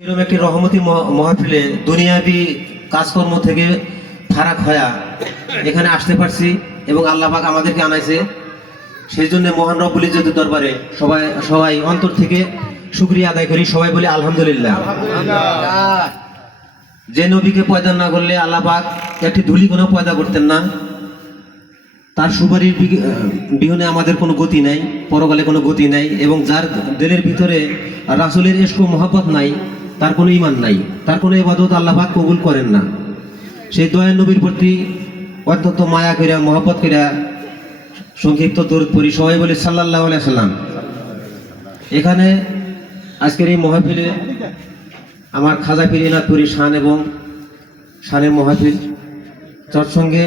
এরকম একটি রহমতি মহফিলে দুনিয়াবি কাজকর্ম থেকে ফারাক হয়া এখানে আসতে পারছি এবং আল্লাহ পাক আমাদেরকে আনাইছে। সেই জন্য মহান রব্বুল ইজ্জতের দরবারে সবাই অন্তর থেকে শুকরিয়া আদায় করি। সবাই বলি আলহামদুলিল্লাহ। যে নবীকে পয়দা না করলে আল্লাহ পাক একটি ধুলি কোনো পয়দা করতেন না। তার সুপারির বিহনে আমাদের কোনো গতি নাই, পরকালে কোনো গতি নাই। এবং যার দিলের ভিতরে রাসূলের ইশক ও মহব্বত নাই, তার কোনো ঈমান নাই, তার কোনো ইবাদত আল্লাহ পাক কবুল করেন না। সেই দয়ার নবীর প্রতি অত্যন্ত মায়া কইরা মহব্বত কইরা সংক্ষিপ্ত দরুদ পড়ি। সবাই বলি সাল্লাল্লাহু আলাইহি সাল্লাম। এখানে আজকের এই মহফিলে আমার খাজা পীর এনায়তপুরী শান এবং শানের মহফিল তৎসঙ্গে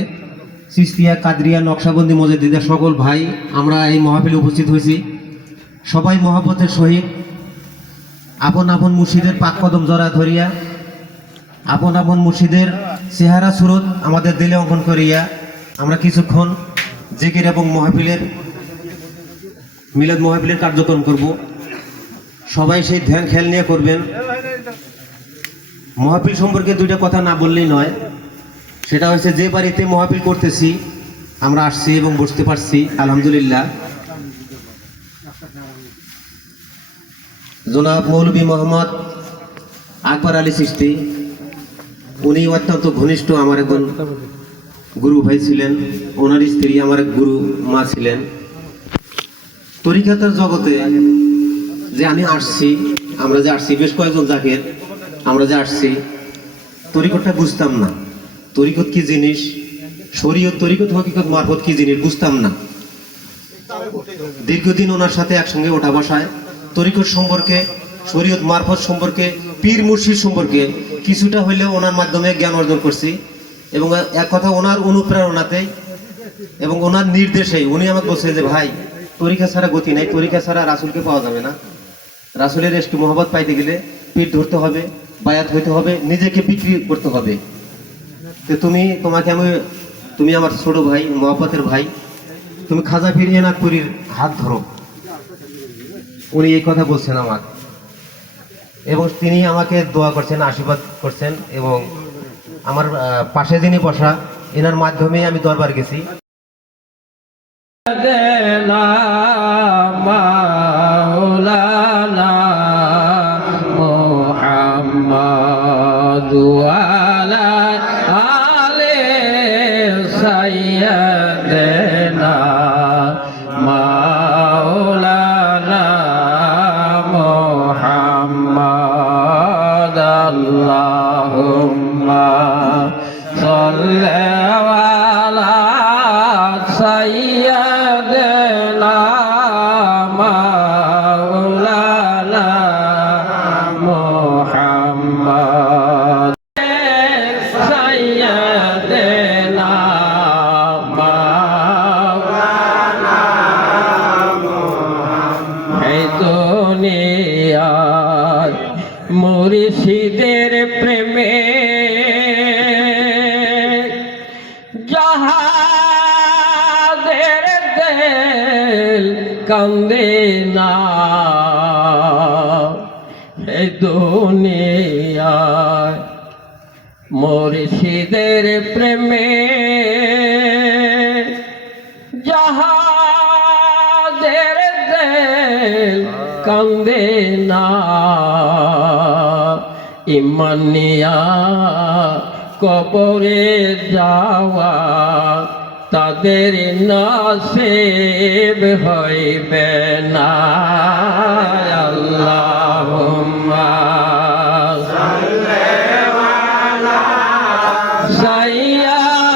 চিশতিয়া, কাদরিয়া, নকশাবন্দি, মজদিদের সকল ভাই আমরা এই মহফিলে উপস্থিত হয়েছি। সবাই মহব্বতের সহিত আপন আপন মুর্শিদের পাক কদম জড়া ধরিয়া আপন আপন মুর্শিদের চেহারা সুরত আমাদের দিলে অঙ্কন করিয়া আমরা কিছুক্ষণ জিকির এবং মিলাদ মহফিলের কার্যক্রম করব। সবাই সেই ধ্যান খেয়াল নিয়ে করবেন। মহফিল সম্পর্কে দুইটা কথা না বললেই নয়। সেটা হচ্ছে যে বাড়িতে মহফিল করতেছি আমরা আসছি এবং বসতে পারছি আলহামদুলিল্লাহ। জনাব মৌলভী মোহাম্মদ আকবর আলী চিশতি, উনি অত্যন্ত ঘনিষ্ঠ আমার একজন গুরু ভাই ছিলেন। ওনার স্ত্রী আমার এক গুরু মা ছিলেন। তরিকাতের জগতে যে আমি আসছি, আমরা যে আসছি বেশ কয়েকজন জাকের, আমরা যে আসছি তরিকতটা বুঝতাম না। তরিকত কি জিনিস, শরীয়ত, তরিকত, হকিকত, মারফত কি জিনিস বুঝতাম না। দীর্ঘদিন ওনার সাথে একসঙ্গে ওঠা বসায় তরিকত সম্পর্কে, শরীয়ত, মারফত সম্পর্কে, পীর মুর্শিদ সম্পর্কে কিছুটা হইলেও ওনার মাধ্যমে জ্ঞান অর্জন করছি। এবং এক কথা ওনার অনুপ্রেরণাতে এবং ওনার নির্দেশেই উনি আমাকে বলছে যে ভাই, তরিকা ছাড়া গতি নাই, তরিকা ছাড়া রাসূলকে পাওয়া যাবে না। রাসূলের ইশক মহব্বত পাইতে গেলে পীর ধরতে হবে, বায়াত হইতে হবে, নিজেকে বিক্রি করতে হবে। তো তুমি আমার ছোট ভাই, মহব্বতের ভাই, তুমি খাজা পীর এনায়তপুরীর হাত ধরো। উনি এই কথা বলছেন আমার, এবং তিনি আমাকে দোয়া করছেন, আশীর্বাদ করছেন। এবং আমার পাশে যিনি বসা, এনার মাধ্যমেই আমি দরবার গেছি। মুর্শিদের প্রেমে যাহাদের দিল কান্দে না, এই দুনিয়ায় মুর্শিদের প্রেমে যাহাদের দিল কান্দে না, ঈমান নিয়া কবরে যাওয়া তাদের নসিব হইবে না। আল্লাহুম্মা সাল্লি আলা সাইয়্যিদিনা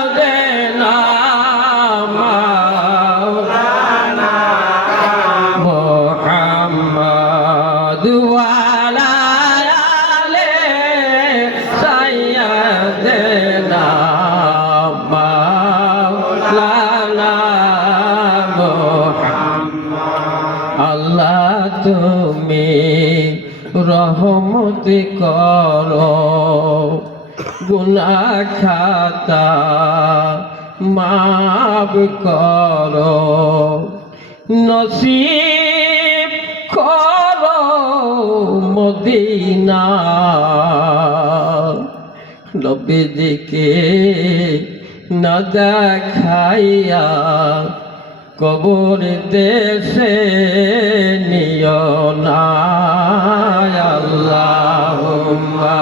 মাওলানা মুহাম্মদ ওয়া আলা আলি সাইয়্যিদিনা মাওলানা মুহাম্মদ। আল্লাহ তুমি রহমত করো, গুনাহ খাতা মাফ করো, নসিব করো মদিনা নবীজিকে না দেখাইয়া কবর দেশে নিও না আল্লাহুম্মা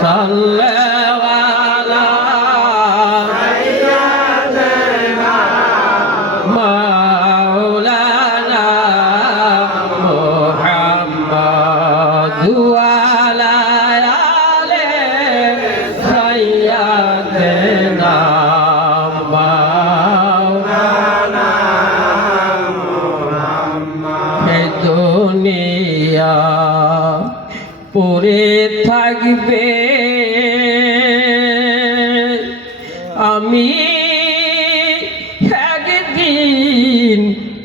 সাল্লি আলা মাওলানা মুহাম্মদ ওয়া আলা আলি সাইয়্যিদিনা মাওলানা হে দুনিয়া পড়ে থাকবে আমি একদিন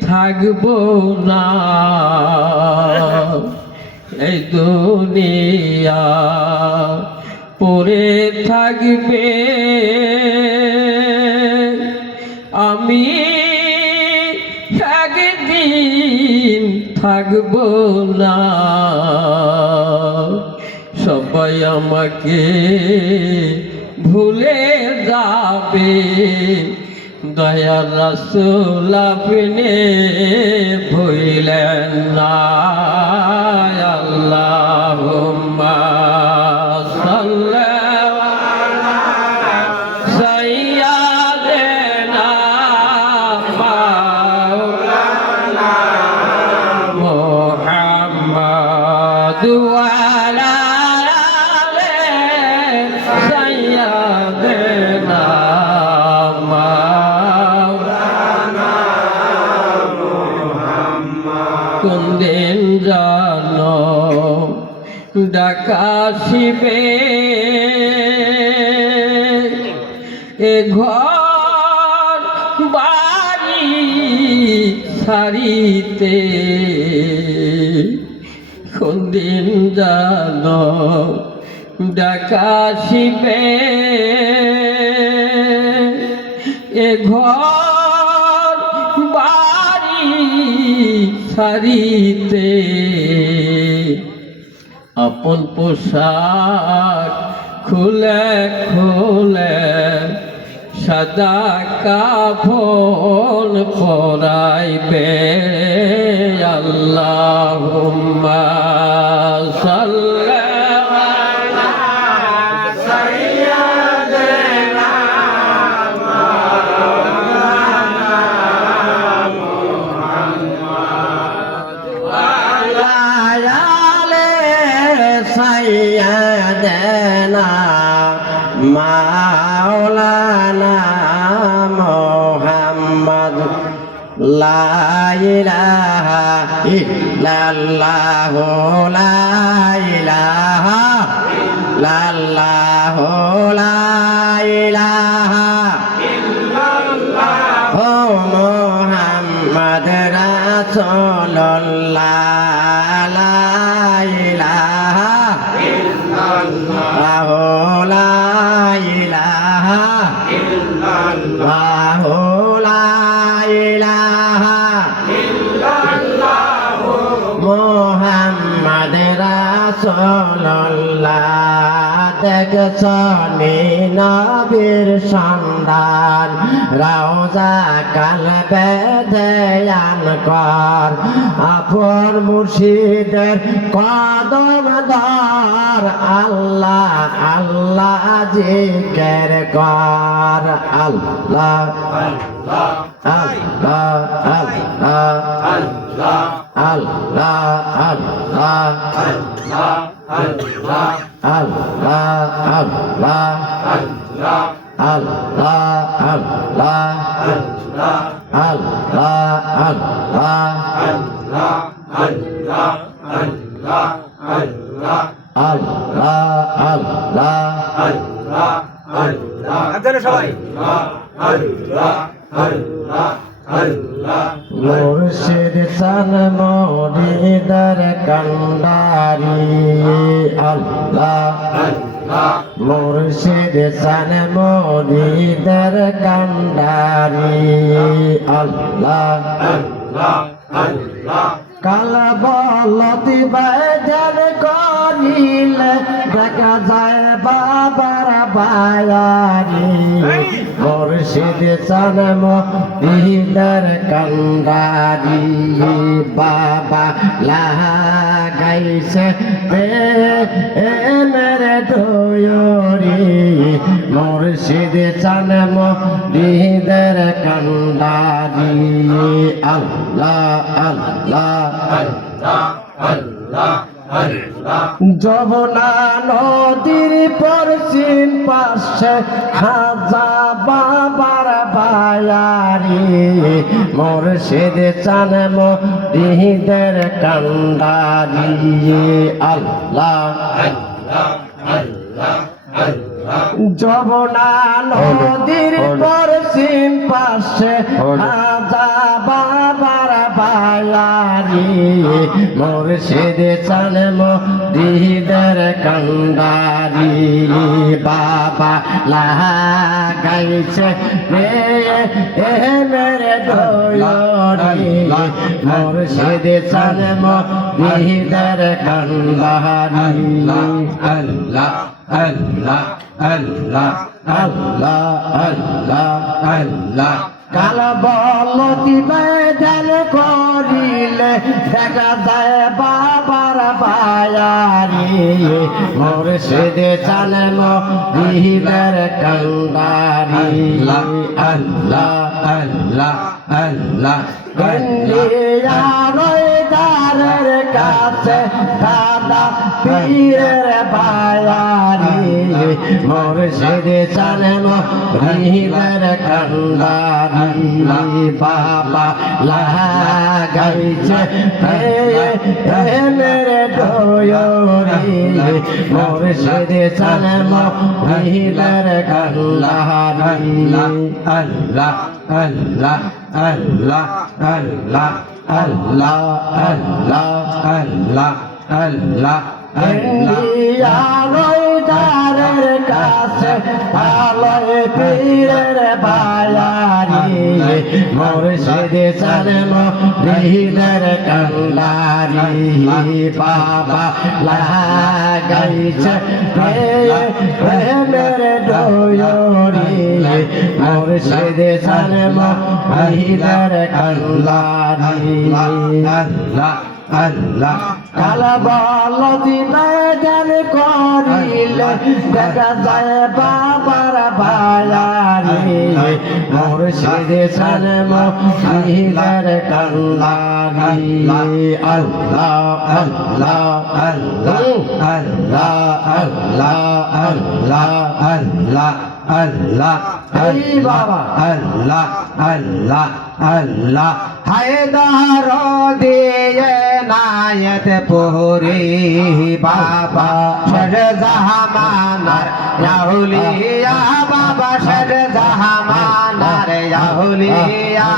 থাকব না এই দুনিয়া পড়ে থাকবে আমি একদিন থাকব না সবাই আমাকে ভুলে যাবে দয়ার রাসূল আপনি ভুলেন না আল্লাহুম্মা সাল্লি আলা সাইয়্যিদিনা মাওলানা মুহাম্মদ ওয়া আলা আলি সাইয়্যিদিনা কোন দিন জানো ডাকাশিবে এ ঘর বাড়ি ছাড়িতে কোন দিন জানো ডাকাশিবে এ ঘর বাড়ি ছাড়িতে আপন পোশাক খুলে খুলে সাদা কাফন পরাইবে আল্লাহুম্মা সাল্লি আলা সাইয়্যিদিনা সাইয়্যিদিনা মাওলানা মুহাম্মদ লা ইলাহা ইল্লাল্লাহু লা ইলাহা ইল্লাল্লাহু লা ইলাহা ইল্লাল্লাহু মুহাম্মদ রাসূলুল্লাহ লা ইলাহা ইল্লাল্লাহু লা ইলাহা ইল্লাল্লাহু লা ইলাহা ইল্লাল্লাহু মুহাম্মদ রাসূলুল্লাহ দেখছনি নবীর সন্ধান রওজা কালবে ধ্যান কর আপন মুর্শিদের কদম ধর আল্লাহ আল্লাহ জিকির কর আল্লাহ আল্লাহ আল্লাহ আল্লাহ আল্লাহ আল্লাহ আল্লাহ আল্লাহ আল্লাহ আল্লাহ আল্লাহ আল্লাহ আল্লাহ সবাই মুর্শিদ সান মুরিদার কান্ডারি আল্লাহ মুর্শিদ সান মুরিদার কান্ডারি আল্লাহ কাল বলতি বাইজান করিলে দেখা যায় বাবার বায়ারি মুর্শিদ চানম দিদার কান্দারি বাবা লাগাইছে প্রেমের ডোরি মুর্শিদ চানম দিদার কান্দারি আল্লাহ আল্লাহ যমুনা নদীর পশ্চিম পাশে খাজা বাবার বায়ারি মুর্শিদ চানম দিদার কান্দারি আল্লাহ যমুনা নদীর পশ্চিম পাশে খাজা বাবার বায়ারি মুর্শিদ চানম দিদার কান্দারি বাবা লাগাইছে প্রেমের ডোরি মুর্শিদ চানম দিদার কান্দারি আল্লাহ আল্লাহ আল্লাহ আল্লাহ আল্লাহ আল্লাহ কাল বলতি বেদন করিলে দেখা যায় বাবার বায়ারি মুর্শিদ চানম দিদার কান্দারি আল্লাহ আল্লাহ আল্লাহ গন্ডিয়ার কাছে দাদা পীরের বায়ারি মুর্শিদ চানম দিদার কান্দারি বাবা লাগাইছে প্রেমের ডোরি মুর্শিদ চানম দিদার কান্দারি আল্লাহ আল্লাহ আল্লাহ আল্লাহ আল্লাহ আল্লাহ আল্লাহ আল্লাহ ইন্ডিয়ার কাছে আলোয় পীরের বায়ারি মুর্শিদ চানম দিদার কান্দারি বাবা লাগাইছে প্রেমের ডোরি মুর্শিদ চানম দিদার কান্দারি আল্লাহ আল্লাহ কাল বলতি বেদন করিলে দেখা যায় বাবার বায়ারি মুর্শিদ চানম দিদার কান্দারি আল্লাহ আল্লাহ আল্লাহ আল্লাহ আল্লাহ আল্লাহ আল্লাহ আল্লাহ এই বাবা আল্লাহ আল্লাহ আল্লাহ হায়দার দিয়ে নায়ত পুরি বাবা শাহজাহামানার ইয়াহুলিয়া বাবা শাহজাহামানার ইয়াহুলিয়া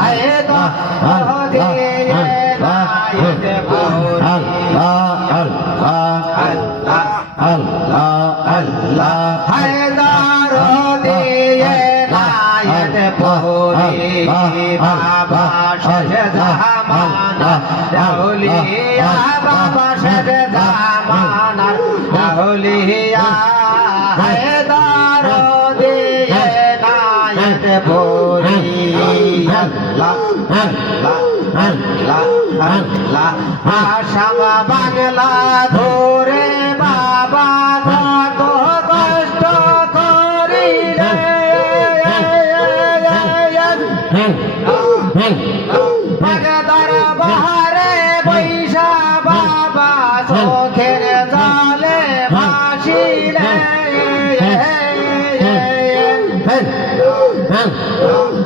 হায়দার দিয়ে নায়ত পুরি আল্লাহ আল্লাহ আল্লাহ আল্লাহ হায়দার দিয়ে নায়ত পুরি বাবা শাহজাহামানার ইয়াহুলিয়া বাবা শাহজাহামানার ইয়াহুলিয়া হায়দার দিয়ে নায়ত পুরি আল্লাহ আল্লাহ আল্লাহ আল্লাহ আসাম বাংলা ধরে বাবা কত কষ্ট করিলে বাগদার বাহারে বৈশা বাবা চোখের জলে ভাসিলে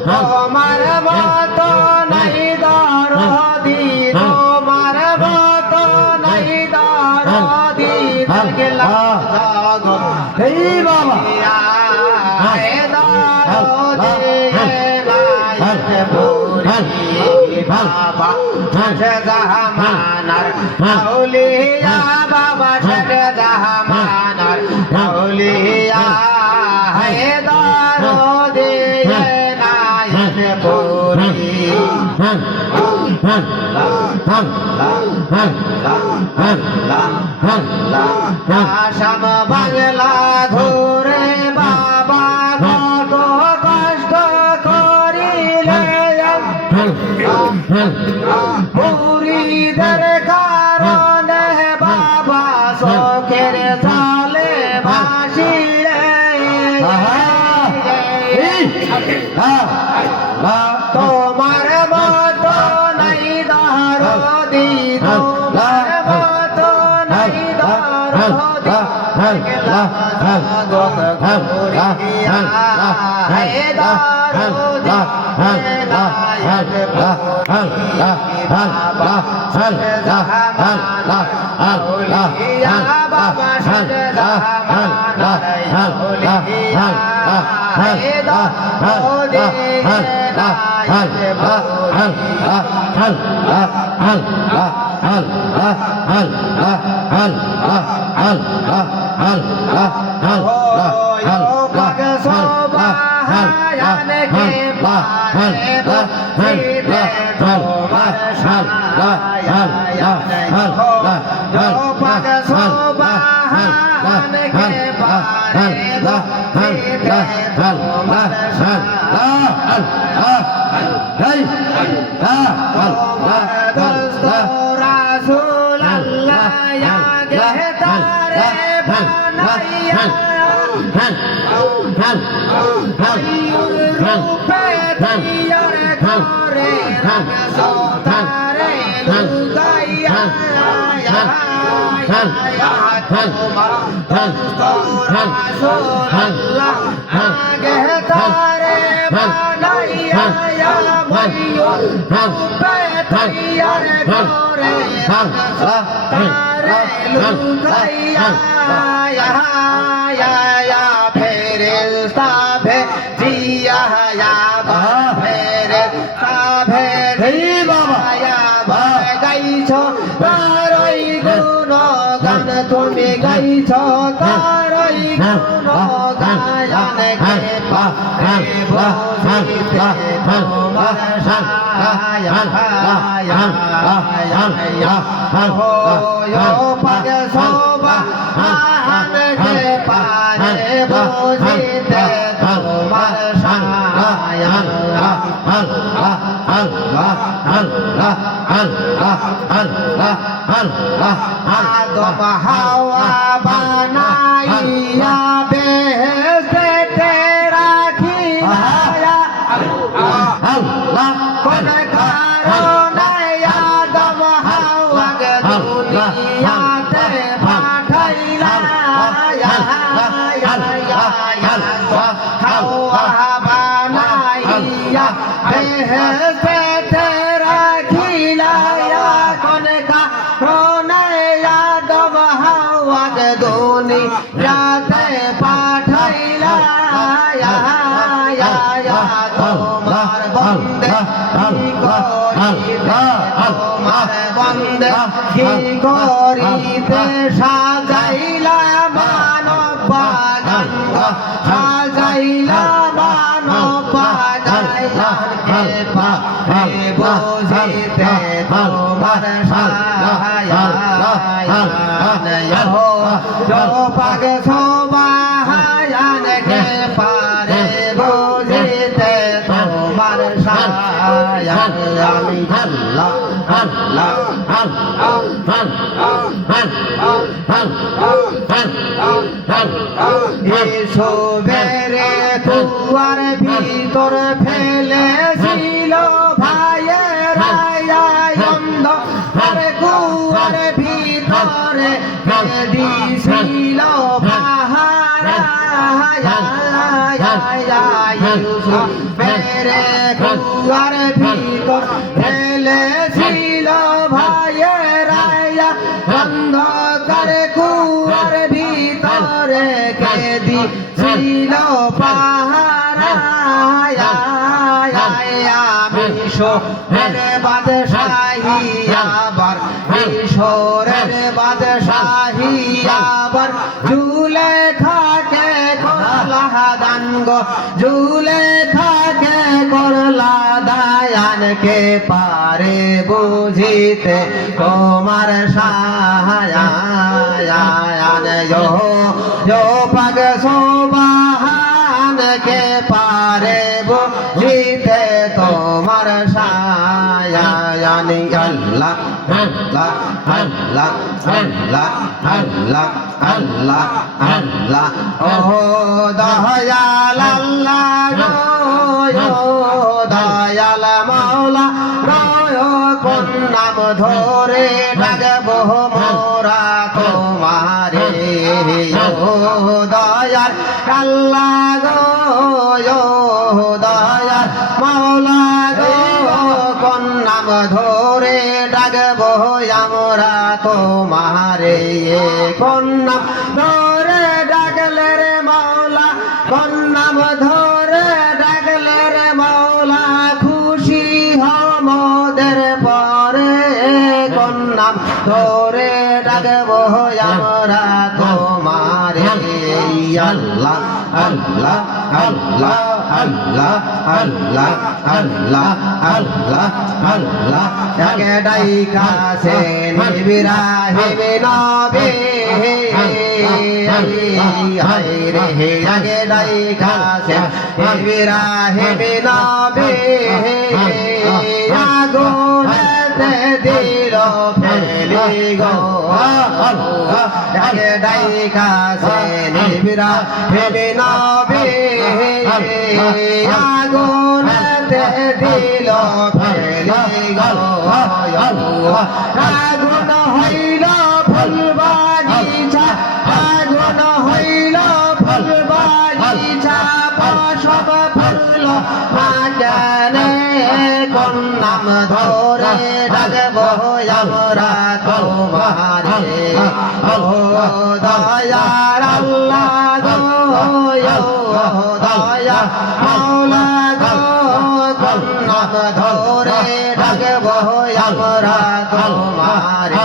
তোমার মতো নাই দরদি তোমার মতো নাই দরদি গেলা এই বাবা বাবা শাহজাহামানার আউলিয়া বাবা শাহজাহামানার আউলিয়া হায়দার দিয়ে নায়ত পুরি আসাম বাংলা ঘুরে বাবা কত কষ্ট করিলে মুরিদের কারণে বাবা চোখের জলে ভাসিলে তোমার মতো নাই দরদি তোমার মতো নাই দরদি তুমি গাইছ তারই গুণ গায়ন কে পারে বসিতে তোমার সায়ান পাগ সোবাহান কে পারে বসিতে তোমার সায়ান আদম হাওয়া বানাইয়া বেহেশতে রাখিয়া কোন কারণে আদম হাওয়াকে দুনিয়াতে পাঠাইলা হাওয়া বানাইয়া বেহেশতে রাখিলা কোন কারণে আদম হাওয়াকে দুনিয়াতে পাঠাইলা তোমার বন্দে তোমার বন্দে কি করিতে সাজাইলা মানব বাগান সাজাইলা মানব বাগান কে পারে বসিতে তোমার সায়ান পাগ সোবাহান কে পারে বসিতে তোমার সায়ান আমি আল্লাহ আল্লাহ এসবেরে কুয়ার ভিতর ফেলেছিল ভাইয়ের অন্ধ আর কুয়ার ভিতরে দিছিল পাহাড় এসবেরে কুয়ার ভিতর ফেলেছিল ভাইয়ের অন্ধকার কুয়ার ভিতরে কে দিছিল পাহাড় মিশরের বাদশাহী আবার মিশরের বাদশাহী আবার জুলেখাকে করলা দান গো জুলেখাকে করলা দায়ান কে পারে বুঝিতে তোমার সায়ান जो पग सोबान के पारे बुझिते তোমার সায়ান अल्लाह अल्लाह अल्लाह अल्लाह अल्लाह अल्लाह अल्लाह ओ दयाल अल्लाह गो दयाल मौला गो কোন নাম ধরে ডাকবো মোরা তোমারে ও দয়াল আল্লাহ গো দয়াল মৌলা গো কোন নাম ধরে ডাকবো আমরা তোমারে কোন নাম ধরে ডাকলে রে মৌলা কোন নাম ধরে ডাকলে রে মৌলা খুশি হমদের পরে কোন নাম ধরে ডাকবো আমরা তোমারে আল্লাহ আল্লাহ আল্লাহ আল্লাহ আল্লাহ আল্লাহ আল্লাহ আল্লাহ আগে ডাইকাছে ইব্রাহিম নবী হায়রে আগে ডাইকাছে ইব্রাহিম নবী আগুনতে দিল ফেলি গো আগে ডাইকাছে ইব্রাহিম নবী আগুনতে দিল ফেলি গো আগুন হইল ফুল বাগিচা আগুন হইল ফুল বাগিচা সব ফুল মাঝানে কোন নাম ধরে ডাকবো আমরা তোমারে ও দয়াল আল্লাহ গো দয়া মৌলা গো কোন নাম ধরে ডাকবো আমরা তোমারে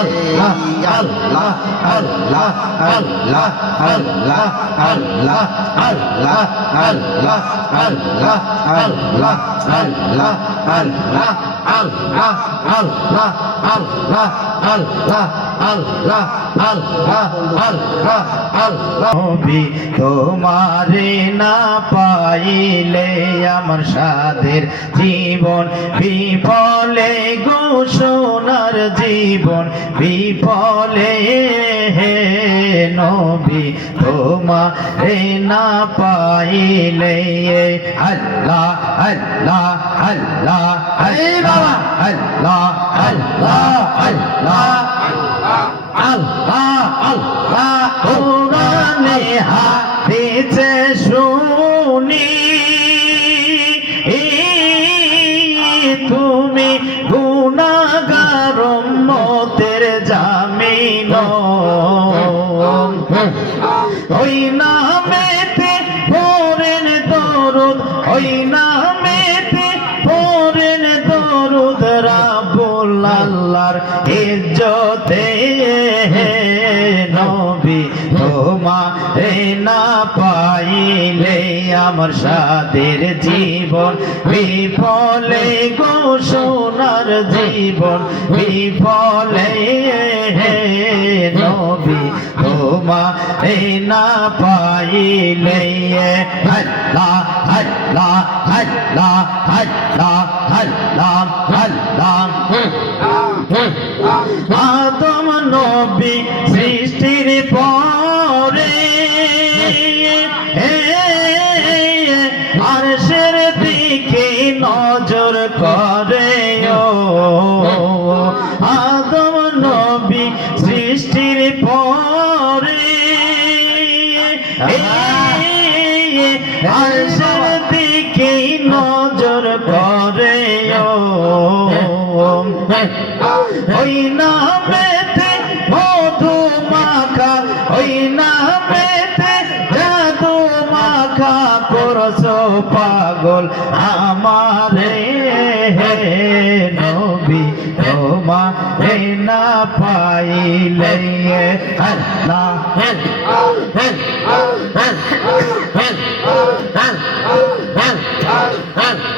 আল্লাহ আল্লাহ আল্লাহ আল্লাহ আল্লাহ আল্লাহ আল্লাহ আল্লাহ আল্লাহ আল্লাহ আল্লাহ আল্লাহ আল্লাহ আল্লাহ আল্লাহ আল্লাহ আল্লাহ আল্লাহ আল্লাহ নবী তোমারে না পাইলে আমার সাদের জীবন বিফলে গো সোনার জীবন বিফলে হে নবী তোমারে না পাইলে আল্লাহ আল্লাহ আল্লাহ আল্লাহ আল্লাহ আল্লাহ আল্লাহ আল্লাহ আল্লাহ কোরআনে হাদিসে শুনি তুমি গুনাহগার উম্মতের জামিন ওই নামেতে পড়েন দরুদ ওই নামেতে পড়েন দরুদ রাব্বুল আল্লাহর ইজ্জতে নবী তোমারে না পাইলে আমার সাদের জীবন বিফলে গো সোনার জীবন বিফলে নবী তোমারে না পাইলে আল্লাহ আল্লাহ আল্লাহ আল্লাহ আল্লাহ আল্লাহ আদম নবী সৃষ্টির পরে আরশের দিকে নজর করে আদম নবী সৃষ্টির পরে আরশের দিকে নজর করে ওই নামেতে মধু মাখা ওই নামেতে জাদু মাখা করছো পাগল আমারে নবী তোমারে না পাইলে আল্লাহ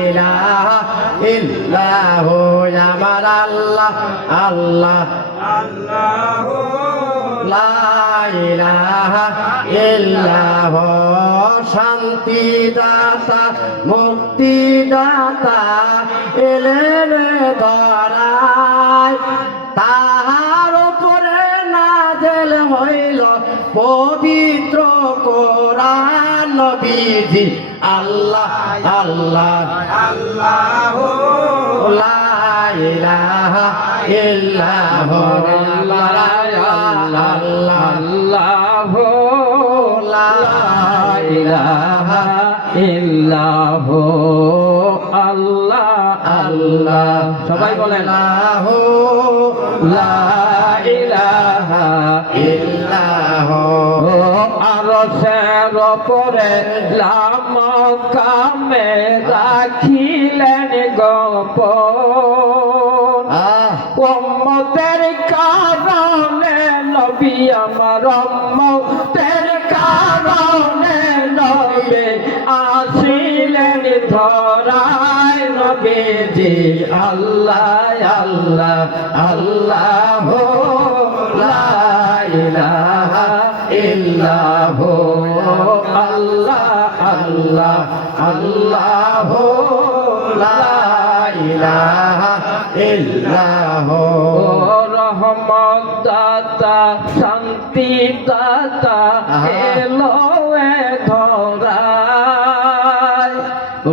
ইলাহা ইল্লাহু আমার আল্লাহ আল্লাহ লা ইলাহা ইল্লাহু শান্তি দাতা মুক্তি দাতা এলেন ধরায় তাহার উপরে নাযিল হইল পবিত্র কোরআন নবীজি আল্লাহ আল্লাহ আল্লাহু লা ইলাহা ইল্লাহু আল্লাহু লা ইলাহা ইল্লাহু আল্লাহ আল্লাহ সবাই বলেন আল্লাহু লা ইলাহা ইল্লাহু আরশের উপরে লামকামে রাখিলেন গোপন উম্মতের কারণে নবী আমার উম্মতের কারণে নবী আসিলেন ধরায় নবীজি আল্লাহ আল্লাহ আল্লাহু লা ইলাহা ইল্লাহু আল্লাহ আল্লাহ আল্লাহু লা ইলাহা ইল্লাহু রহমত দাতা শান্তি দাতা এলো এ ধরায়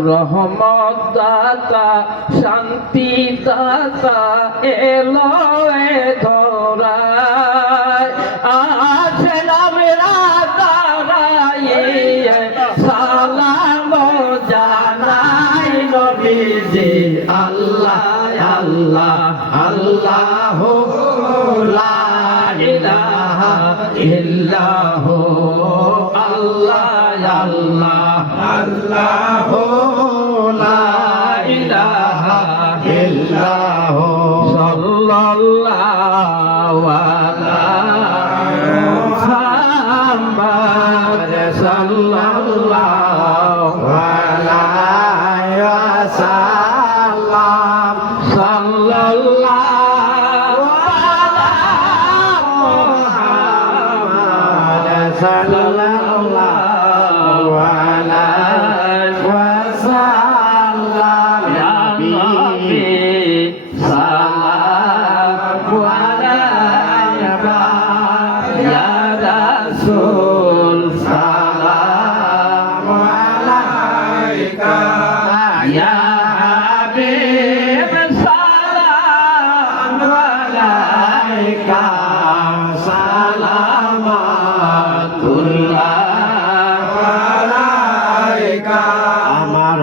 রহমত দাতা শান্তি দাতা এলো এ ধরায় আসলাম রাতারায়ে সালাম জানাই নবীজি আল্লাহ আল্লাহ আল্লাহু লা ইলাহা ইল্লাহু আল্লাহ আল্লাহ আল্লাহু লা ইলাহা ইল্লাহু সাল্লাল্লাহু আলাইহি মুহাম্মদ সাল্লাল্লাহু আলাইহি ওয়াসাল্লাম সাল্লাল্লাহু আলাইহি সাল্লাল্লাহু আলাইহি ওয়াসাল্লাম ইয়া নবী সালামু আলাইকা ইয়া রাসূল সালামু আলাইকা ইয়া হাবিব সালামু আলাইকা সালামাতুল্লাহ আলাইকা আমার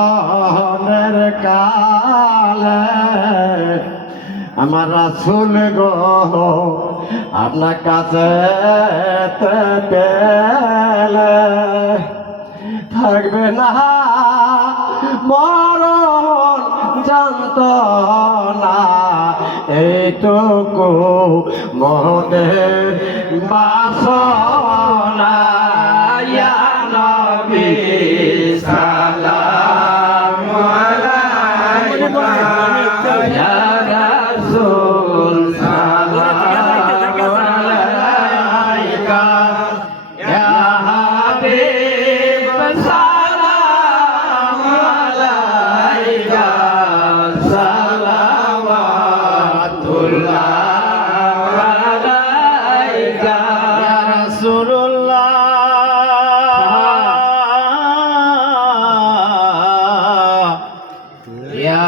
মরণের কালে আমার রাসূল গো আপনার কাছে পেলে থাকবে না মরণ জানত না এইটুকু মোদের বাসনা ইয়া নবী সালামু আলাইকা ইয়া রাসূল সালামু আলাইকা ইয়া হাবিব সালামু আলাইকা সালাওয়াতুল্লাহ আলাইকা ইয়া রাসূলুল্লাহ ইয়া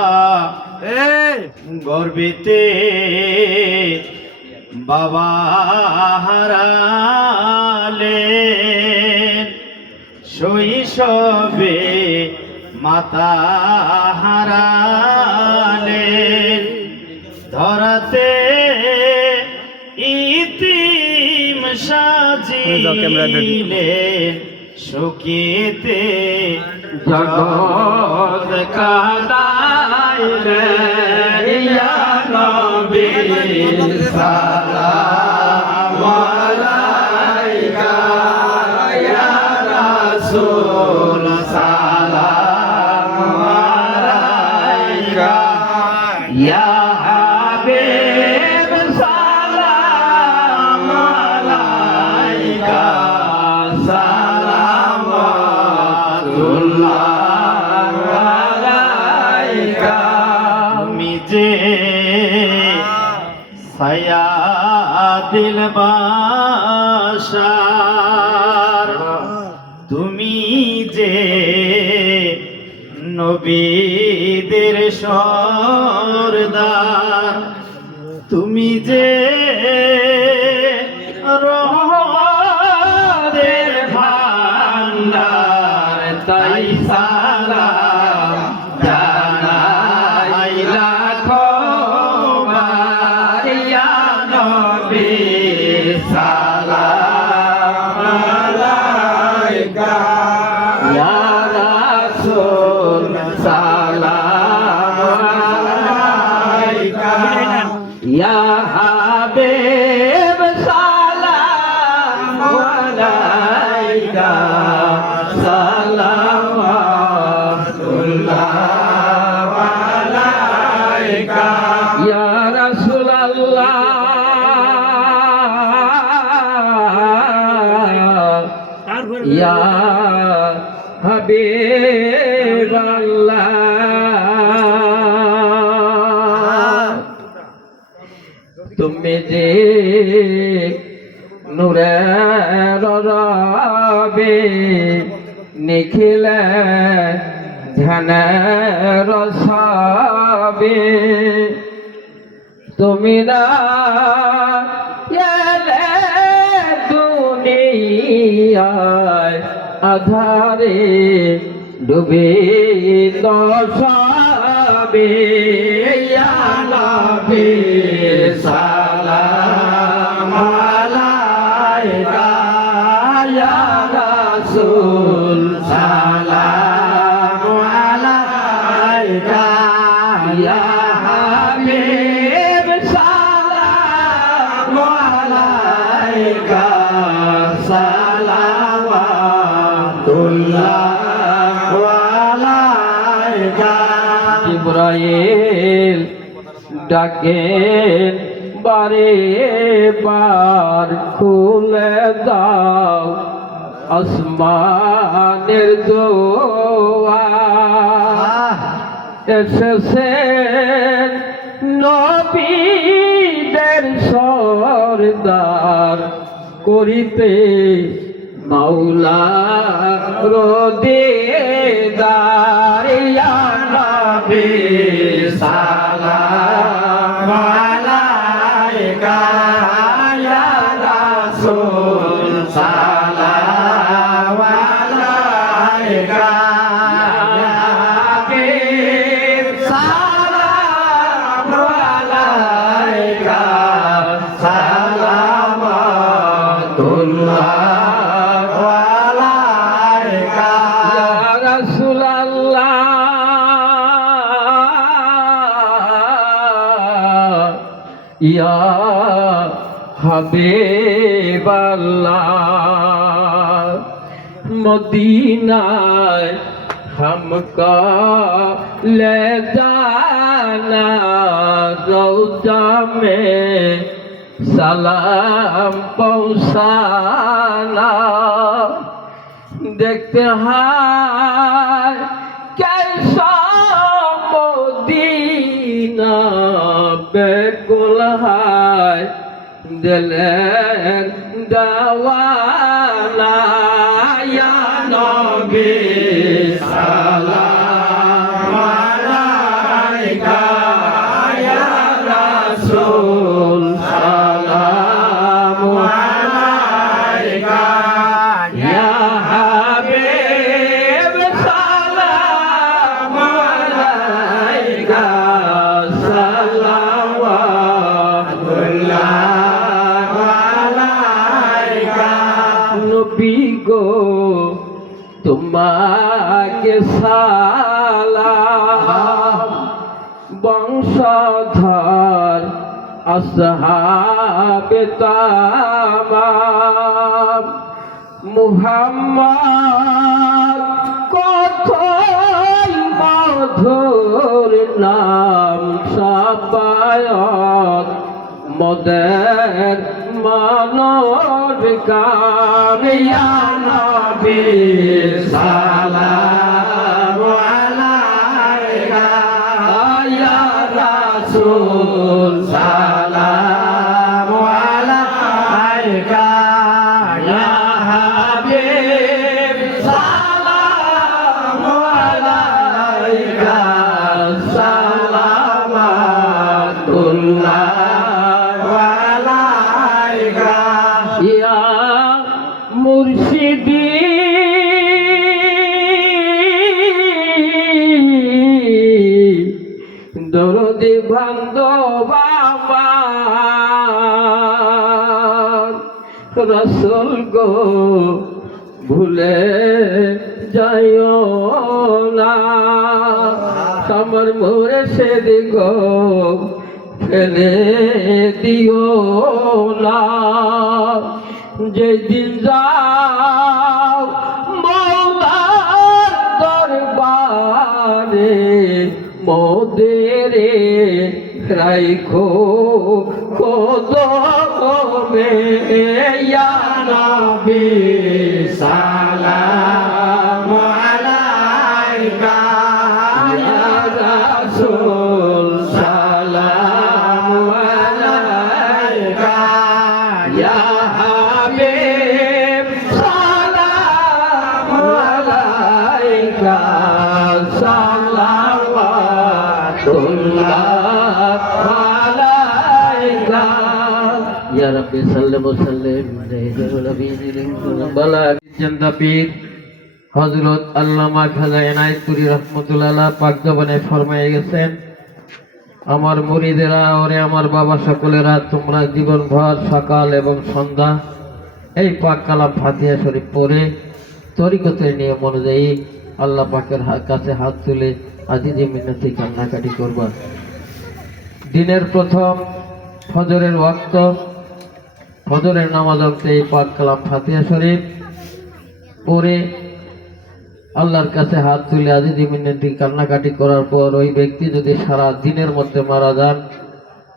হাবিবুল্লাহ গর্বিতে বাবা হারালেন শৈশবে মাতা হারালেন ধরাতে ইতিম সাজিলেন সুখীতে জগৎ কাদাইলেন ইয়া নবী ইয়া দিল বাশার তুমি যে নবীদের সরদার তুমি যে রহমতের ভান্ডার তাই সালাম জানাই লাখো বার ইয়া নবী সালাম আলাইকা ইয়া রাসূল সালাম আলাইকা ইয়া হাবিব সালাম আলাইকা সালাওয়াতুল্লাহ আলাইকা ইয়া রাসূলুল্লাহ ইয়া হাবিবাল্লাহ তুমি যে নূরের রবে নিখিলে ধ্যানের সবে তুমি না এলে দুনিয়ায় আধারে ডুবে সবে ইয়া নবী সালাম আলাইকা ইয়া রাসূল সালাম আলাইকা ইয়া হাবিব সালাম আলাইকা সালাওয়াতুল্লাহ আলাইকা জিবরাইল ডাকেন বারে বার খুলে দাও আসমানের দুয়ার এসেছেন নবীদের সরদার করিতে মাওলা রোদেদার ইয়া নবী সালাম আলাইকা ইয়া রাসূল সালাম আলাইকা ইয়া হাবিব সালাম আলাইকা সালাওয়াতুল্লাহ আলাইকা ইয়া রাসূলুল্লাহ ইয়া হাবিবাল্লাহ মদিনায় हमको ले जाना रौजा में सलाम पहुँचाना देखते हैं कैसा मदीना बेकुल है दिल दवाना या नबी सलाम अलैका या रसूल सलाम अलैका या हबीब सलाम अलैका सलावतुल्लाह अलैका नबी गो তোমাকে সালাম বংশধর আসহাবে তামাম মুহাম্মদ কতই মধুর নাম সাবায়ত মদের মানর গান ইয়া নবী সালাম আলাইকা ইয়া রাসূল সালাম রসুল গো ভুলে যাইও না, আমার মুর্শিদ গো ফেলে দিও না। যেদিন যাও মওলার দরবারে মোদেরে রাইখো কদমে, ইয়া নবী সালাম আলাইকা, ইয়া রাসূল সালাম আলাইকা, ইয়া হাবিব সালাম আলাইকা, সালাওয়াতুল্লাহ আলাইকা। ইয়া রাব্বি সাল্লি ওয়া সাল্লিম আলা নবিয়িনা বালাগ জান্দা পীর হযরত আল্লামা খাজা এনায়েতপুরী রাহমাতুল্লাহ আলাইহি পাক জবানে ফরমায়ে গেছেন, আমার মুরিদেরা ওরে আমার বাবা সকলেরা, তোমরা জীবনভর সকাল এবং সন্ধ্যা এই পাক কালাম ফাতিহা শরীফ পড়ে তরিকতের নিয়ম অনুযায়ী আল্লাহ পাকের কাছে হাত তুলে আজিজি মিন্নতি কান্নাকাটি করবা। দিনের প্রথম ফজরের ওয়াক্ত, ফজরের নামাজ অক্তে এই পাক কালাম ফাতিহা শরীফ পড়ে আল্লাহর কাছে হাত তুলে আজিজি মিন্নতি কান্নাকাটি করার পর ওই ব্যক্তি যদি সারা দিনের মধ্যে মারা যান,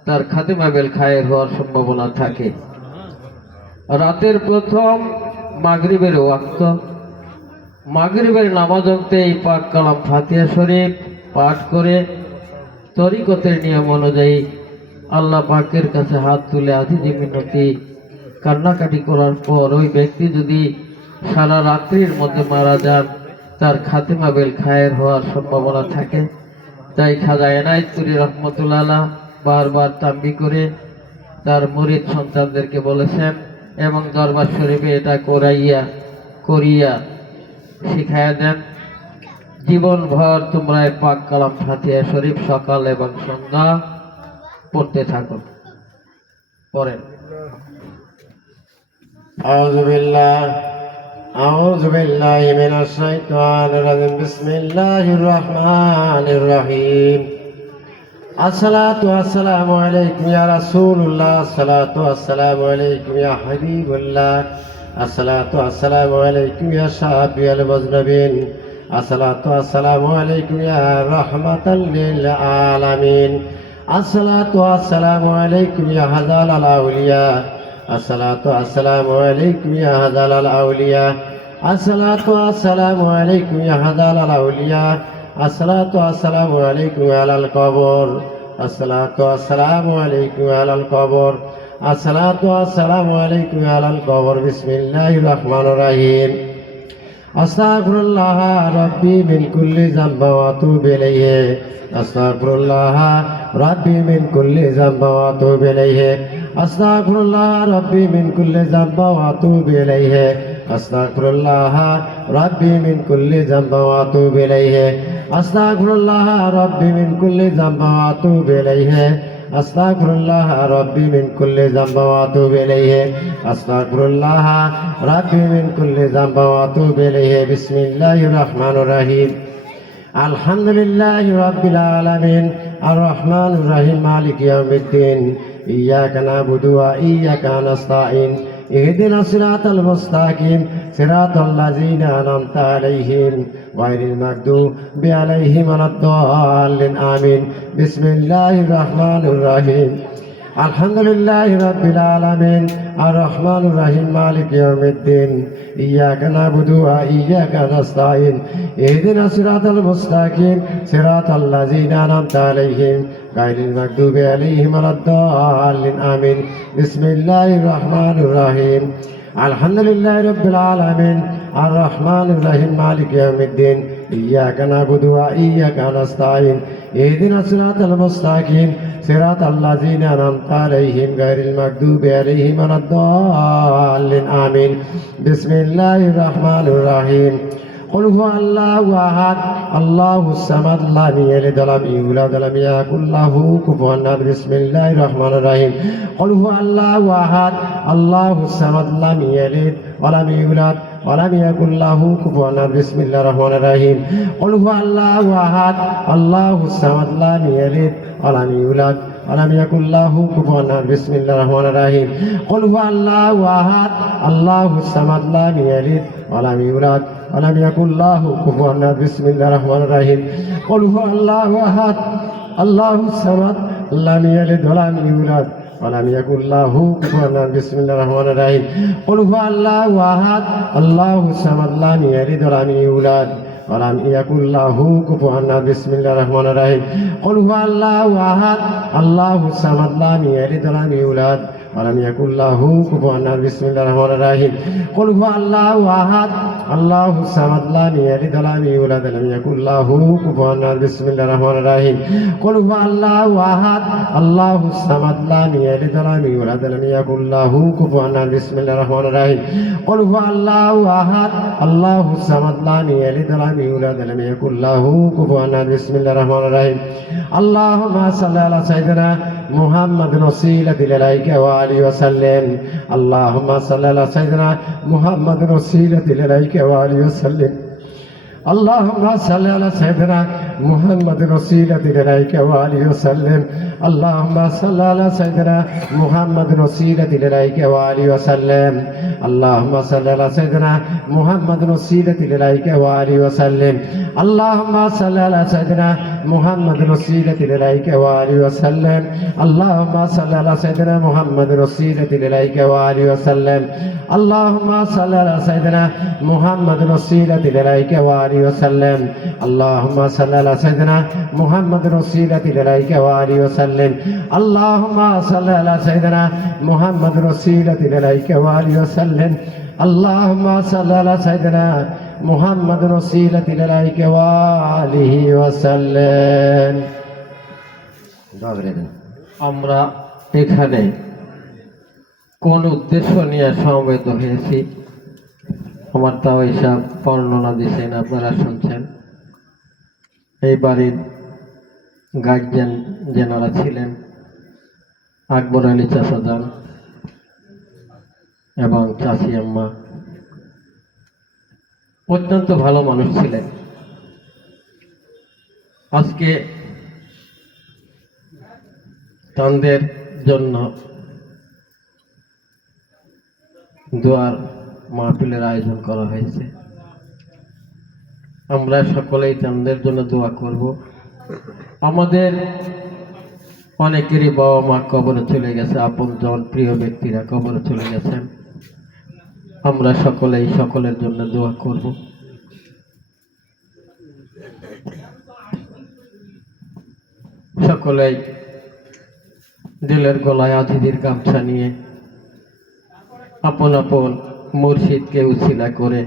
তার খাতেমা বেল খায়ের হওয়ার সম্ভাবনা থাকে। রাতের প্রথম মাগরিবের ওয়াক্ত, মাগরিবের নামাজ অক্তে এই পাক কালাম ফাতিহা শরীফ পাঠ করে তরিকতের নিয়ম অনুযায়ী আল্লাহ পাকের কাছে হাত তুলে আজিজি মিন্নতি কান্নাকাটি করার পর ওই ব্যক্তি যদি সারা রাত্রির মধ্যে মারা যান, তার খাতেমা বেল খায়ের হওয়ার সম্ভাবনা থাকে। তাই খাজা এনায়েতপুরী রাহমাতুল্লাহ আলাইহি বারবার তাম্বি করে তার মুরিদ সন্তানদেরকে বলেছেন এবং দরবার শরীফে এটা করিয়া শিখায়া দেন, জীবনভর তোমরা এই পাক কালাম ফাতিহা শরীফ সকাল এবং সন্ধ্যা পড়তে থাকো। পড়েন। أعوذ بالله من الشيطان الرجيم بسم الله الرحمن الرحيم الصلاة والسلام عليكم يا رسول الله الصلاة والسلام عليكم يا حبيب الله الصلاة والسلام عليكم يا شافي المذنبين الصلاة والسلام عليكم يا رحمة للعالمين الصلاة والسلام عليكم يا هزال الأولياء الصلاة والسلام عليكم يا هزال الأولياء الصلاة والسلام عليكم يا هزال الأولياء الصلاة والسلام عليكم على القبر الصلاة والسلام عليكم على القبر الصلاة والسلام عليكم على القبر بسم الله الرحمن الرحيم أستغفر الله ربي من كل ذنب وأتوب إليه أستغفر الله ربي من كل ذنب وأتوب إليه أستغفر الله ربي من كل ذنب وأتوب إليه أستغفر الله ربي من كل ذنب وأتوب إليه أستغفر الله ربي من كل ذنب وأتوب إليه أستغفر الله ربي من كل ذنب وأتوب إليه أستغفر الله ربي من كل ذنب وأتوب إليه بسم الله الرحمن الرحيم الحمد لله رب العالمين الرحمن الرحيم مالك يوم الدين إياك نعبد وإياك نستعين اهدنا الصراط المستقيم صراط الذين أنعمت عليهم غير المغضوب عليهم ولا الضالين آمين بسم الله الرحمن الرحيم الحمد لله رب العالمين الرحمن الرحيم مالك يوم الدين إياك نعبد وإياك نستعين اهدنا الصراط المستقيم صراط الذين أنعمت عليهم غير المغضوب عليهم ولا الضالين آمين بسم الله الرحمن الرحيم الحمد لله رب العالمين الرحمن الرحيم مالك يوم الدين إياك نعبد وإياك نستعين اهدنا الصراط المستقيم صراط الذين أنعمت عليهم غير المغضوب عليهم ولا الضالين آمين بسم الله الرحمن الرحيم قل هو الله أحد الله الصمد لم يلد ولم يولد ولم يكن له كفوا أحد بسم الله الرحمن الرحيم قل هو الله أحد الله الصمد لم يلد ولم يولد ولم يكن له كفوا أحد بسم الله الرحمن الرحيم قل هو الله أحد الله الصمد لم يلد ولم يولد ولم يكن له كفوا أحد بسم الله الرحمن الرحيم قل هو الله أحد الله الصمد لم يلد ولم يولد ولم يكن له كفوا أحد بسم الله الرحمن الرحيم قل هو الله أحد الله الصمد لم يلد ولم يولد ولم يكن له كفوا أحد بسم الله الرحمن الرحيم قل هو الله أحد الله الصمد لم يلد ولم يولد ولم يكن له كفوا أحد بسم الله الرحمن الرحيم قل هو الله أحد الله الصمد لم يلد ولم يولد ولم يكن له كفوا أحد بسم الله الرحمن الرحيم قل هو الله أحد الله الصمد لم يلد ولم يولد ولم يكن له كفوا أحد بسم الله الرحمن الرحيم قل هو الله أحد الله الصمد لم يلد ولم يولد ولم يكن له كفوا أحد بسم الله الرحمن الرحيم قل هو الله أحد الله الصمد لم يلد ولم يولد ولم يكن له كفوا أحد بسم الله الرحمن الرحيم اللهم صل على سيدنا محمد وسيلة إليك وآله وسلم اللهم صل على سيدنا محمد وسيلة إليك وآله وسلم اللهم صل على سيدنا محمد وسيلة إليك وآله وسلم اللهم صل على سيدنا محمد وسيلة إليك وآله وسلم اللهم صل على سيدنا محمد وسيلة إليك وآله وسلم اللهم صل على سيدنا محمد وسيلة إليك وآله وسلم اللهم صل على سيدنا محمد وسيلة إليك وآله وسلم اللهم صل على سيدنا محمد وسيلة إليك وآله وسلم اللهم صل على سيدنا محمد وسيلة إليك وآله وسلم اللهم صل على سيدنا محمد وسيلة إليك وآله وسلم اللهم صل على سيدنا محمد وسيلة إليك وآله وسلم আমরা এখানে কোন উদ্দেশ্য নিয়ে সমবেত হয়েছি আমার তাও হিসাব বর্ণনা দিচ্ছেন, আপনারা শুনছেন। এই বাড়ির গার্জিয়ান যেনারা ছিলেন আকবর আলী চাচাজান এবং চাচি আম্মা অত্যন্ত ভালো মানুষ ছিলেন। আজকে তাদের জন্য দোয়ার মাহফিলের আয়োজন করা হয়েছে। আমরা সকলেই তাদের জন্য দোয়া করব। আমাদের অনেকেরই বাবা মা কবরে চলে গেছে, আপনজন প্রিয় ব্যক্তিরা কবরে চলে গেছেন। আমরা সকলেই সকলের জন্য দোয়া করব। সকলেই দিলের গলায় আজিদের গামছা নিয়ে আপন আপন মুর্শিদকে উছিলা করে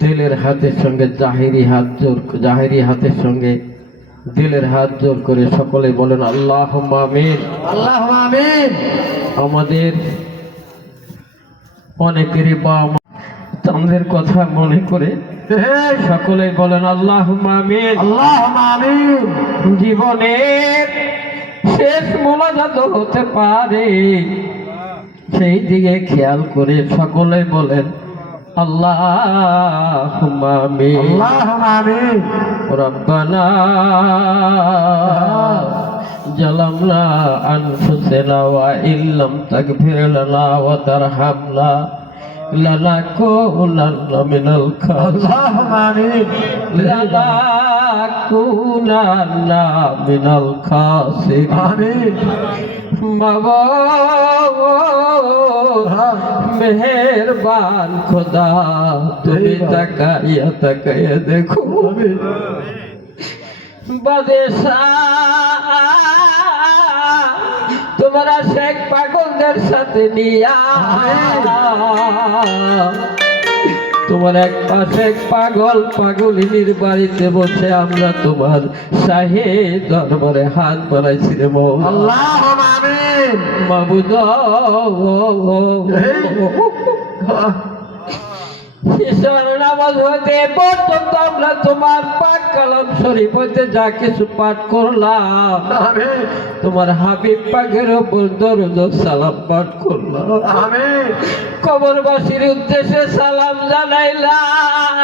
দিলের হাতের সঙ্গে জাহেরি হাতের সঙ্গে দিলের হাত জোর করে সকলে বলেন আল্লাহুম্মা আমিন, আল্লাহুম্মা আমিন। আমাদের অনেকেরই বাবা চাঁদের কথা মনে করে সকলে বলেন আল্লাহুম্মা আমিন, আল্লাহুম্মা আমিন। জীবনের শেষ মোনাজাত হতে পারে সেই দিকে খেয়াল করে সকলে বলেন আল্লাহুম্মা আমিন, আল্লাহুম্মা আমিন। রব্বানা জালামনা আনফুসানা ওয়া ইল্লাম তাগফির লানা ওয়া তারহামনা লানাকুনান্না মিনাল আল্লাহুম্মা আমিন। লানাকুনান্না মিনাল খাসিরিন। আমিন। বাবা মেহেরবান খোদা তুমি তাকাইয়া তাকাইয়া দেখো বাদশাহ তোমরা শেখ পাগলদের সাথে নিয়া তোমার এক পাশে পাগলিনীর বাড়িতে বসে আমরা তোমার শাহে দরবারে হাত বাড়াইছি রে মৌলা। আল্লাহুম্মা আমিন। মাবুদ ঈশার নামাজ হইতে পর্যন্ত আমরা তোমার পাক কালাম শরীফ হইতে যা কিছু পাঠ করলাম, আমিন তোমার হাবিব পাকের উপর দরুদ ও সালাম পাঠ করলাম। আমিন কবরবাসীর উদ্দেশ্যে সালাম জানাইলাম।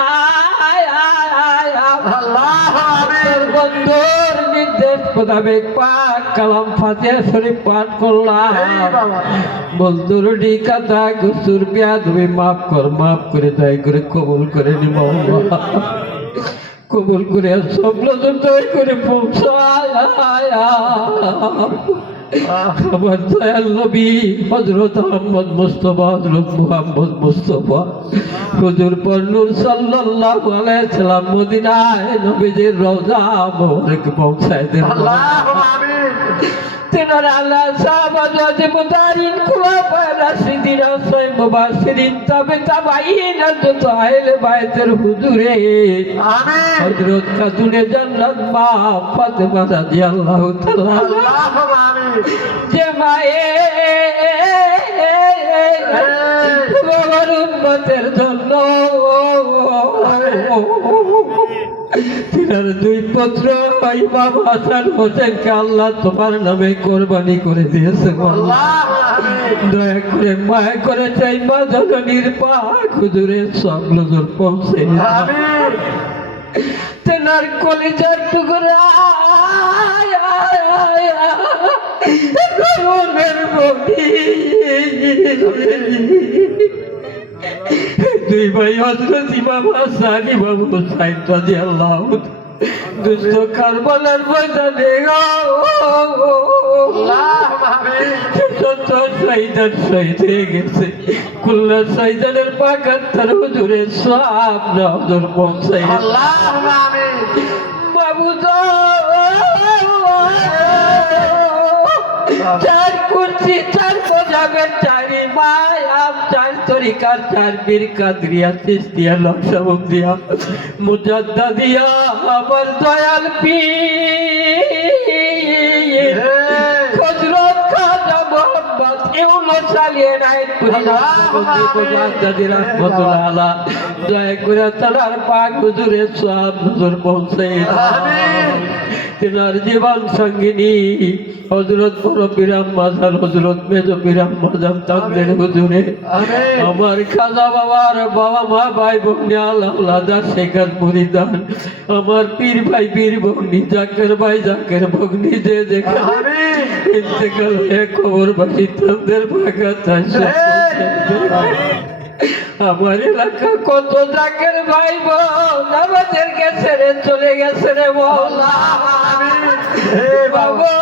আল্লাহ আমিন বন্ধুর নির্দেশ মোতাবেক পাক কালাম ফাতিহা শরীফ পাঠ করলাম। এই বাবা বন্ধুর ডিকাতা গুসুর বিয়া তুমি মাফ করে দয়া করে কবুল করে নি মাওলা, কবুল করে স্বপ্ন দয়া করে পৌঁছায়। আমার দয়াল নবী হযরত মুহাম্মদ মুস্তাফা, হযরত মুহাম্মদ মুস্তাফা হুজুর পর নূর সাল্লাল্লাহু আলাইহি সাল্লাম মদিনায় নবীজির রওজা মোবারক পৌঁছায় দেন। আল্লাহু আমিন তেনার আল্লাহ সাহাবায়ে মুতারিন খুলাফায়ে রাশিদিন আসয় মুবাশশিরিন তবে তাবাইন যত আহলে বাইতের হুজুরে আমিন হযরত খাতুনে জান্নাত মা ফাতেমা রাদিয়াল্লাহু তাআলা আল্লাহু আমিন যে মায়ে তোমার উম্মতের জন্য তিনার দুই পুত্র ইমাম হাসান হোসেনকে আল্লাহ তোমার নামে কোরবানি করে দিয়েছে। আল্লাহু আমিন দয়া করে মায়া করে চাই মা জননীর পাক হুজুরের সব নজর পৌঁছে। আমিন তেনার কলিজার টুকরা দুই ভাই হযরত ইমাম হাসান ইমাম হুসাইন রাদিয়াল্লাহু দুষ্ট কারবালার ময়দানে আল্লাহু আমিন যত শহীদের শহীদ হয়ে গেছে কুল্লা শহীদের পাকাত্তর হুজুরের সব নজর পৌঁছায়। আল্লাহু আমিন মাবুদ চার কুর্সি চার পজাবের চারি মায়াম চার তরিকার চার বীর কাদরিয়া চিশতিয়া নকশবন্দিয়া মুজাদ্দাদিয়া আমার দয়াল পীর হযরত খাজা মোহাম্মদ ইউনুস আলী নাইতপুরি মুজাদ্দাদি রাহমাতুল্লাহ আলাহ দয়া করে তার পাক হুজুরের সব নজর পৌঁছে। আমিন তেনার জীবন সঙ্গিনী হযরত বড় বিরাম মাজার হযরত মেজ বিরাম মাজার তাদের হুজুরে আমিন আমার খাজা বাবার বাবা মা ভাই বোন আল্লাহ শেখার মুরিদান আমার পীর ভাই পীর ভগ্নি জাকের ভাই জাকের ভগ্নি যে যেখানে আমিন ইন্তেকাল হয়ে কবরবাসী তাদের ভাগাত আমার এলাকা কত জাকের ভাই বোন আমাদেরকে ছেড়ে চলে গেছে রে মওলা। হে বাবা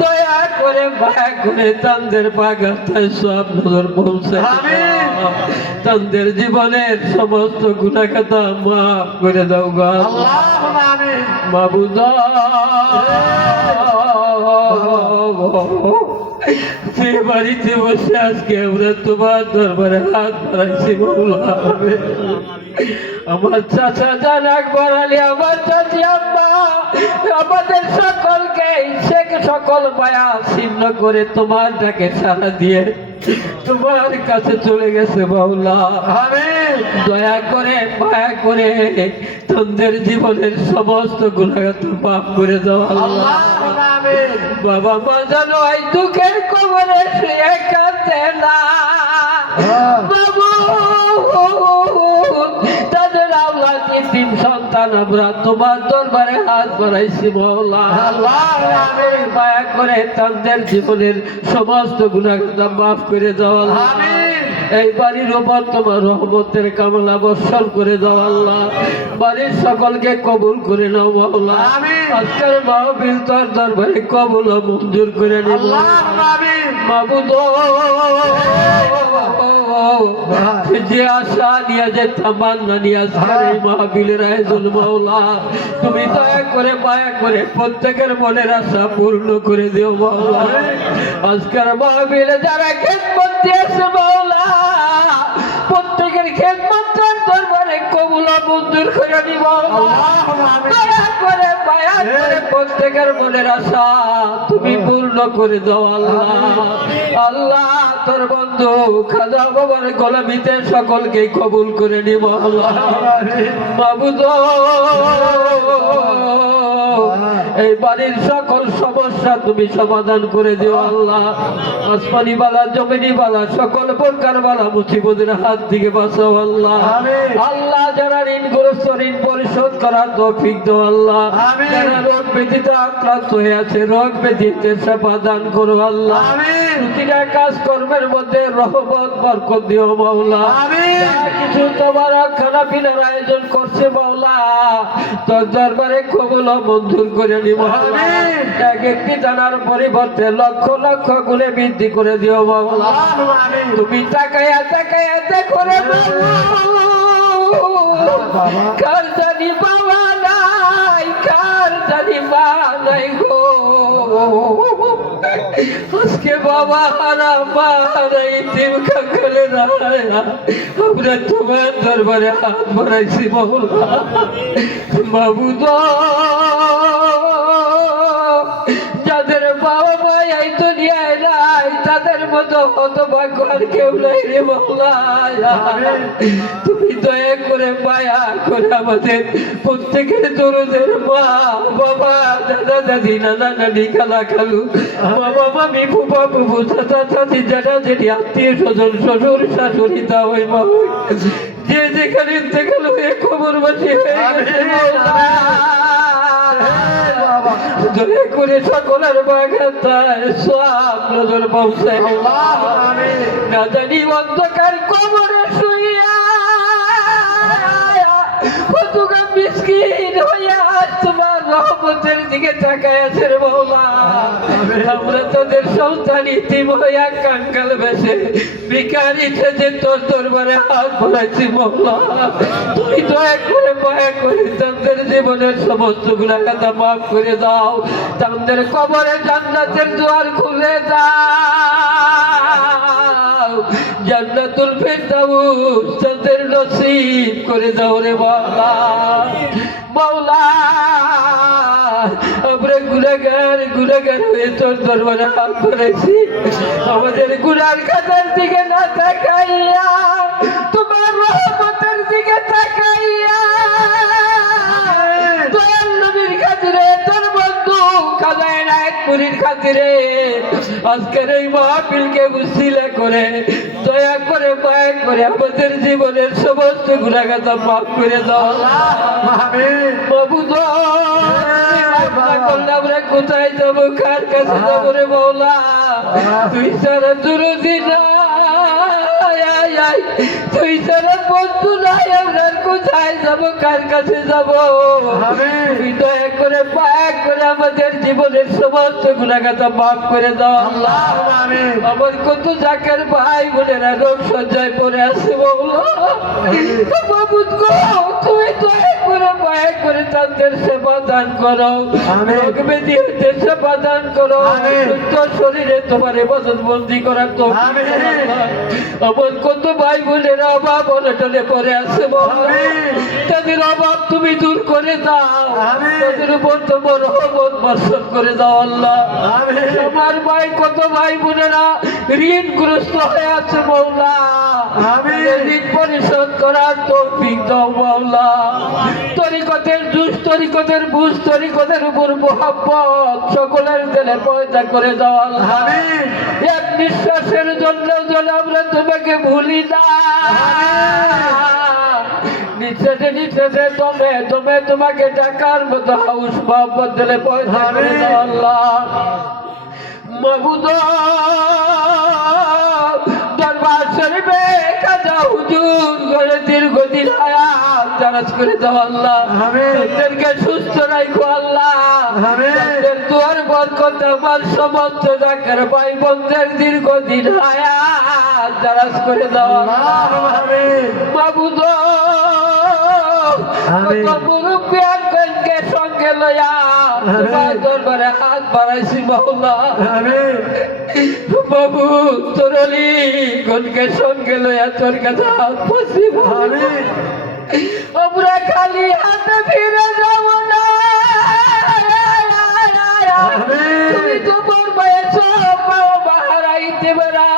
দয়া করে মায়া করে তাদের বাগাতায় সব নজর পৌঁছে। আমিন তাদের জীবনের সমস্ত গুনাহ খাতা মাফ করে দাও গো আল্লাহু আমিন মাবুদ। সে বাড়িতে বসে আজকে আমরা তোমার দরবারে হাত বাড়াইছি মাওলা। আমার চাচা জান আকবর আলী আমার চাচি আম্মা আমাদের সকলকে সকল মায়া ছিন্ন করে তোমার ডাকে সাড়া দিয়ে তোমার কাছে চলে গেছে মাওলা। আমিন দয়া করে মায়া করে তাদের জীবনের সমস্ত গুনাহ মাফ করে দাও আল্লাহ। আল্লাহু আমিন বাবা মা যেন এই দুঃখের কবরে শুয়ে কাঁদে না বাবু, তাদের আওলাদ ইতিম সন্তান আমরা তোমার দরবারে হাত বাড়াইছি মাওলা। আল্লাহু আমিন মায়া করে তাদের জীবনের সমস্ত গুনাহ মাফ করে দাও আল্লাহ। আমিন এই বাড়ির উপর তোমার রহমতের কামনা বর্ষণ করে দাও আল্লাহ। বাড়ির সকলকে কবুল করে নাও মাওলা। আমিন। আজকের মাহফিল তোর দরবারে কবুল ও মঞ্জুর করে নিও আল্লাহু আমিন মাবুদ। যে আশা নিয়ে যে তামান্না নিয়ে আজকের এই মাহফিলের আয়োজন মাওলা তুমি দয়া করে মায়া করে প্রত্যেকের মনের আশা পূর্ণ করে দিও মাওলা। আজকের মাহফিলে যারা খেদমত দিয়েছে মাওলা প্রত্যেকের খেদমত দরবারে কবুল ও মঞ্জুর করে নিব আল্লাহুম্মা আমিন। দয়া করে মায়া করে প্রত্যেকের মনের আশা তুমি পূর্ণ করে দাও আল্লাহ। আল্লাহ তোর বন্ধু খাজা বাবার গোলামিতে সকলকে কবুল করে নিব আল্লাহ। মাবুদ এই বাড়ির সকল সমস্যা তুমি সমাধান করে দিও আল্লাহ। আসমানি বালা জমিনি বালা সকল প্রকার বালা মুসিবতের হাত থেকে বাঁচাও আল্লাহ। আল্লাহ যারা ঋণগ্রস্ত ঋণ পরিশোধ করার তৌফিক দাও আল্লাহ। যারা রোগ ব্যাধিতে আক্রান্ত হয়ে আছে রোগ ব্যাধিতে সমাধান করো আল্লাহ। প্রতিটা কাজ কর্মের মধ্যে রহমত বরকত দিও মাওলা। যা কিছু তোমার খানা পিনার আয়োজন করছে মাওলা তোর দরবারে কবুল ও মঞ্জুর করে নিব এক একটি দানার পরিবর্তে লক্ষ লক্ষ গুণে বৃদ্ধি করে দিও মাওলা। তুমি তাকায়া তাকায়া দেখো রে কার জানি বাবা নাই কার জানি মা নাই গো। আজকে বাবা হারা মা হারা ইতিম কাকলে আমরা তোমার দরবারে হাত বাড়াইছি মাওলা। মাবুদ যাদের বাবা মা এই দুনিয়ায় নাই তাদের মতো হতভাগ্য আর কেউ নাই রে মাওলা। তুমি দয়া করে মায়া করে আমাদের প্রত্যেকের দরদের মা বাবা দাদা দাদি নানা নানি খালা খালু বাবা মামি ফুপা ফুপু চাচা চাচি জানা জেঠি আত্মীয় স্বজন শ্বশুর শাশুড়ি তা ওই মা যে যেখানে ইন্তেকাল হয়ে খবরবাসী হয়ে গেছে মাওলা। দয়া করে সকলের বাগাতায় সব নজর পৌঁছায় না জানি অন্ধকার কবরে শুইয়া কতটা মিসকিন হইয়া তোমার রহমতের দিকে তাকায় আছে রে মাওলা। আমরা তাদের সন্তান ইতিম হইয়া কাঙ্গাল বেশে ভিখারি সেজে তোর দরবারে হাত বাড়াইছি মাওলা। তুই দয়া করে মায়া করে তাদের জীবনের সমস্ত গুনাহগাতা মাফ করে দাও। তাদের কবরে জান্নাতের দুয়ার খুলে দাও। জান্নাতুল ফিরদাউস তাদের নসিব করে দাও রে মাওলা। মাওলা আমরা গুনাহগার হয়ে তোর দরবারে হাত বাড়াইছি। আমাদের গুনার খাতার দিকে না তাকাইয়া তোমার রহমতের দিকে তাকাইয়া দয়াল নবীর খাতিরে তোর বন্ধু খাজা এনায়েতপুরীর খাতিরে আজকের এই মাহফিলকে উসিলা করে দয়া করে মায়া করে আমাদের জীবনের সমস্ত গুনাহগাতা মাফ করে দাও মাবুদ। আমরা কোথায় যাবো কার কাছে যাবো রে মাওলা? তুই সারা জরুরি নাই তুই সারা বন্ধু নাই আমরা কোথায় যাবো কার কাছে যাবো? তুই দয়া করে পাক করে আমাদের জীবনের সমস্ত গুনাহগাতা মাফ করে দাও আল্লাহ। আমার কত জাকের ভাই বোনেরা রোগ সজ্জায় পড়ে আছে মাওলা। মাবুদ গো তুমি দয়া করে পাক করে তাদের সেবা দান করো রোগ ব্যাধি হতে সেবা দান করো সুস্থ শরীরে তোমার ইবাদত বন্দি করার তৌফিক আমার কত ভাই বোনেরা অভাব অনটনে পড়ে আছে মাওলা। তাদের অভাব তুমি দূর করে দাও তাদের উপর তোমার রহমত বর্ষণ করে দাও আল্লাহ। আমার ভাই কত ভাই বোনেরা ঋণগ্রস্ত হয়ে আছে মাওলা। ঋণ পরিশোধ করার তৌফিক দাও মাওলা। তরিকতের জুস তরিকতের বুঝ তরিকতের উপর মোহাব্বত সকলের দিলে পয়দা করে দাও আল্লাহ। এক নিঃশ্বাসের জন্য যেন আমরা তোমাকে ভুলি না। নিঃশ্বাসে নিঃশ্বাসে তুমি তোমাকে ডাকার মতো হাউস মোহাব্বত দিলে পয়দা করে দাও আল্লাহ। মাবুদ দরবার শরীফে খাজা হুজুর করে দীর্ঘদিন হায়াত দারাজ করে দাও আল্লাহ। তাদেরকে সুস্থ রাখো আল্লাহ। তাদের দুয়ার বরকত আমার সমস্ত জাকের ভাই বোনদের দীর্ঘদিন হায়াত দারাজ করে দাও আল্লাহ। মাবুদ মুরব্বিয়ানকে সঙ্গে লইয়া তোমার দরবারে হাত বাড়াইছি মাওলা। বাবু তোর অলি গনকে সঙ্গে লইয়া তোর কাছে হাত পাচ্ছি আমরা খালি হাতে ফিরে যাব না। তুমি তোমার বয়স বাবা হারাইতে বেড়া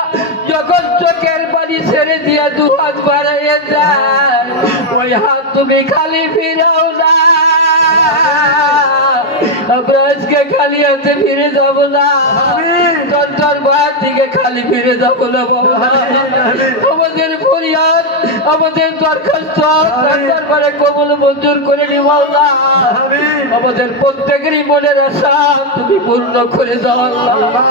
যখন চোখের পানি ছেড়ে দিয়া দু হাত বাড়াইয়ে যায়, ওই হাত তুমি খালি ফিরাও না। আমরা আজকে খালি হাতে ফিরে যাব না, তোর বাড়ি থেকে খালি ফিরে যাব না বাবা। আমাদের ফরিয়াদ, আমাদের দরখাস্ত দরবারে কবুল মঞ্জুর করে নিও আল্লাহ। আমাদের প্রত্যেকেরই মনের আশা তুমি পূর্ণ করে দাও আল্লাহ।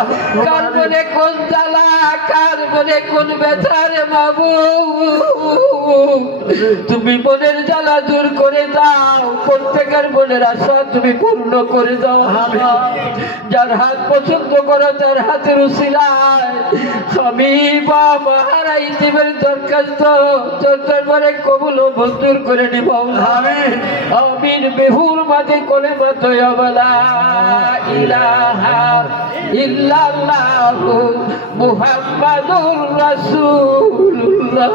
কার মনে কোন জ্বালা, কার মনে কোন ব্যথা রে বাবু, তুমি মনের জ্বালা দূর করে দাও, প্রত্যেকের মনের আশা তুমি পূর্ণ করে দাও আল্লাহ। যার হাত পছন্দ করো তার হাতের উসিলায় আমি বাবা হারাই দিবের দরখাস্ত তোর দরবারে কবুল ও মঞ্জুর করে নিব আমিন। আমিন। বেহুর মাঝে কোলে মাতয় বলা ইলাহা ইল্লাল্লাহু মুহাম্মাদুর রাসূলুল্লাহ।